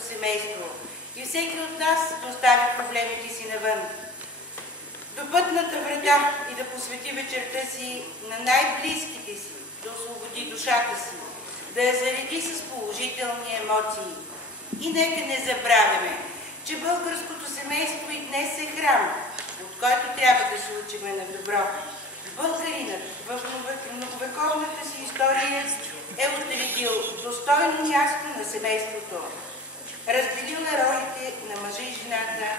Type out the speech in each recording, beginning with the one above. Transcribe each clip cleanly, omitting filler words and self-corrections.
семейство и всеки от нас да остави проблемите си навън. До пътната врата и да посвети вечерта си на най-близките си, да освободи душата си, да я зареди с положителни емоции. И нека не забравяме, че българското семейство и днес е храм, от който трябва да се учиме на добро. Българинът в многовековната си история е отредил достойно място на семейството. Разделил е ролите на мъжа и жената,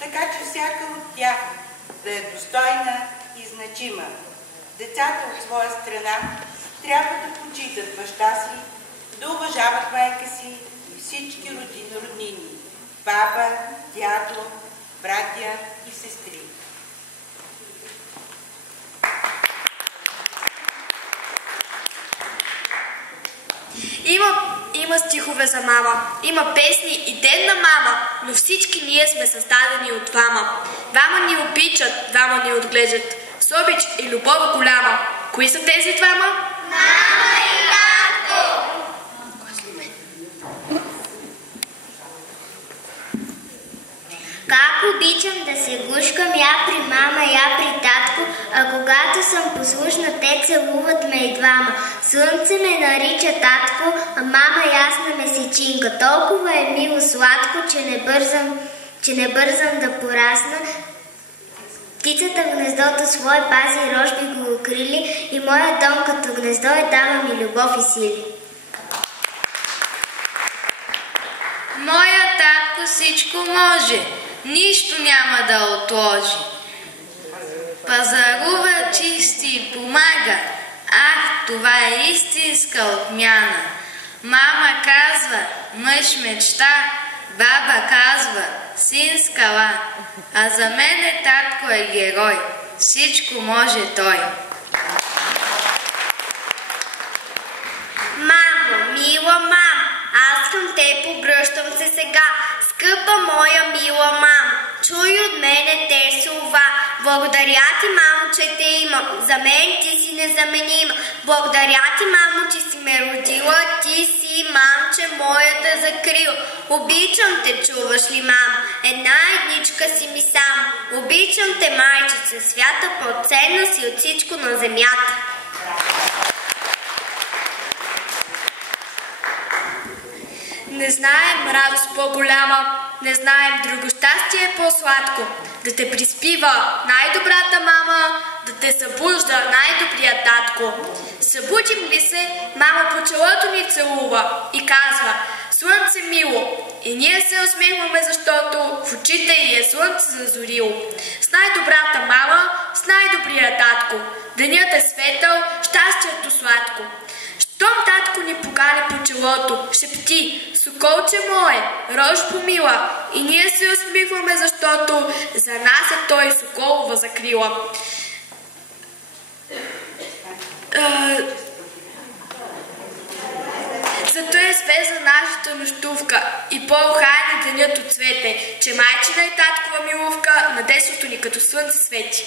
така че всяка от тях да е достойна и значима. Децата от своя страна трябва да почитат баща си, да уважават майка си и всички роднини, баба, дядо, братя и сестри. Има стихове за мама, има песни и ден на мама, но всички ние сме създадени от двама. Двама ни обичат, двама ни отглеждат, с обич и любов голяма. Кои са тези двама? Мама и татко! Как обичам да се гушкам я при мама, я при татко, а когато съм послушна, те целуват ме и двама. Слънце ме нарича татко, а мама ясна месечинка. Толкова е мило сладко, че не бързам да порасна. Птицата в гнездото свое пази, рожби го укрили, и моя дом като гнездо е, дава ми любов и сили. Моя татко всичко може, нищо няма да отложи. Пазарува, чисти и помага. Ах, това е истинска отмяна. Мама казва, мъж мечта, баба казва, син скала. А за мене татко е герой, всичко може той. Мамо, мила мам, аз към теб обръщам се сега. Скъпа моя мила мам, чуй от мене те слова. Благодаря ти, мамо, че те имам, за мен ти си незаменима. Благодаря ти, мамо, че си ме родила, ти си мамче моята закрила. Обичам те, чуваш ли, мамо, една едничка си ми сам. Обичам те, майчице свята, по-ценна си от всичко на земята. Не знаем радост по-голяма, не знаем друго щастие по-сладко. Да те приспива най-добрата мама, да те събужда най-добрият татко. Събудим ли се, мама по челото ни целува и казва: слънце мило. И ние се усмихваме, защото в очите й е слънце зазорило. С най-добрата мама, с най-добрият татко. Денят е светъл, щастието сладко. Щом татко ни покани по челото, шепти: соколче мое, рожбо мила. И ние се усмихваме, защото за нас е той соколова закрила. Зато е свеза нашата нощувка и по-охайна денят от цвете, че майчина и таткова милувка на детството ни като слънце свети.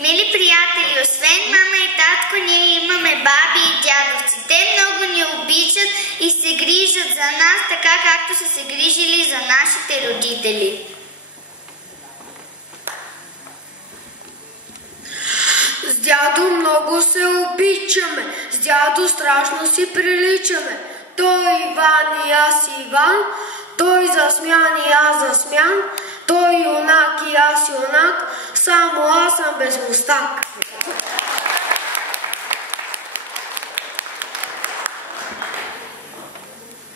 Мили приятели, освен мама и татко, ние имаме баби и дядовци. Те много ни обичат. обичат и се грижат за нас, така както са се грижили за нашите родители. С дядо много се обичаме, с дядо страшно си приличаме. Той Иван и аз Иван, той засмян и аз засмян, той юнак и аз юнак, само аз съм без мустак.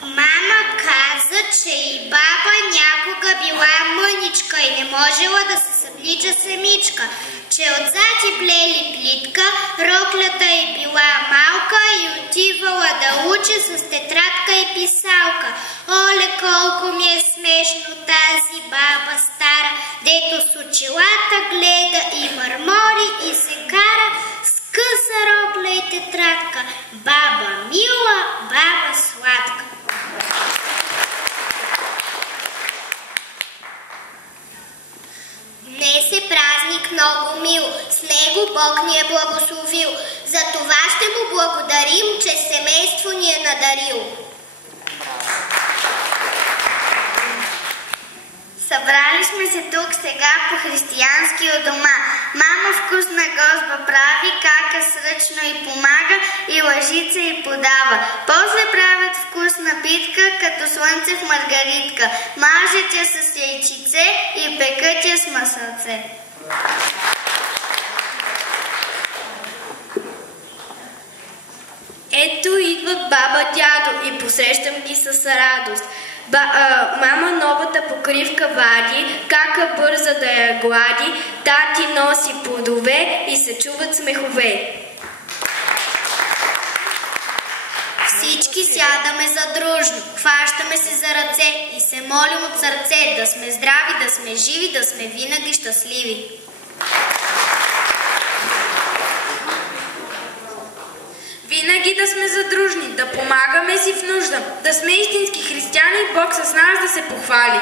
Мама каза, че и баба някога била мъничка и не можела да се съблича самичка, че отзад и плели плитка, роклята й била малка и отивала да учи с тетрадка и писалка. Оле, колко ми е смешно тази баба стара, дето с очилата гледа и мърмори и се кара с къса рокля и тетрадка. Баба мила, баба сладка. Днес е празник много мил, с него Бог ни е благословил. За това ще му благодарим, че семейство ни е надарил. Събрали сме се тук сега по-християнски у дома. Мама вкусна гозба прави, кака сръчно и помага и лъжица и подава. После правят вкусна битка, като слънце в маргаритка. Мажат я с яйчице и пекат я с масълце. Ето идват баба, дядо и посрещам ги с радост. Мама новата покривка вади, кака бърза да я глади, тати носи плодове и се чуват смехове. Всички сядаме задружно, хващаме се за ръце и се молим от сърце да сме здрави, да сме живи, да сме винаги щастливи. Винаги да сме задружни, да помагаме си в нужда, да сме истински християни и Бог с нас да се похвали.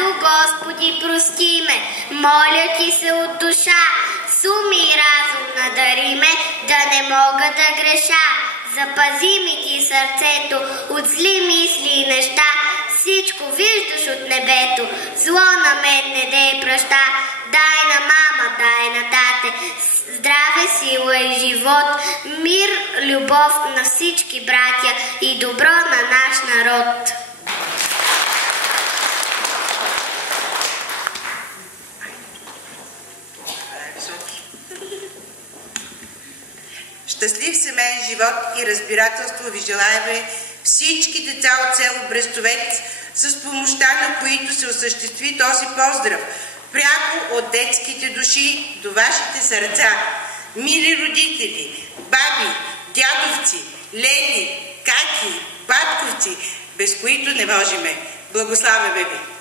Дядо, Господи, прости ме, моля ти се от душа, с ум и разум надари ме, да не мога да греша. Запази ми ти сърцето от зли мисли и неща, всичко виждаш от небето, зло на мен не дей праща. Дай на мама, дай на тате, здраве, сила и живот, мир, любов на всички братя и добро на наш народ. Щастлив семейен живот и разбирателство ви желаем всички деца от село Брестовец, с помощта на които се осъществи този поздрав, пряко от детските души до вашите сърца. Мили родители, баби, дядовци, лели, каки, батковци, без които не можеме. Благославяме ви!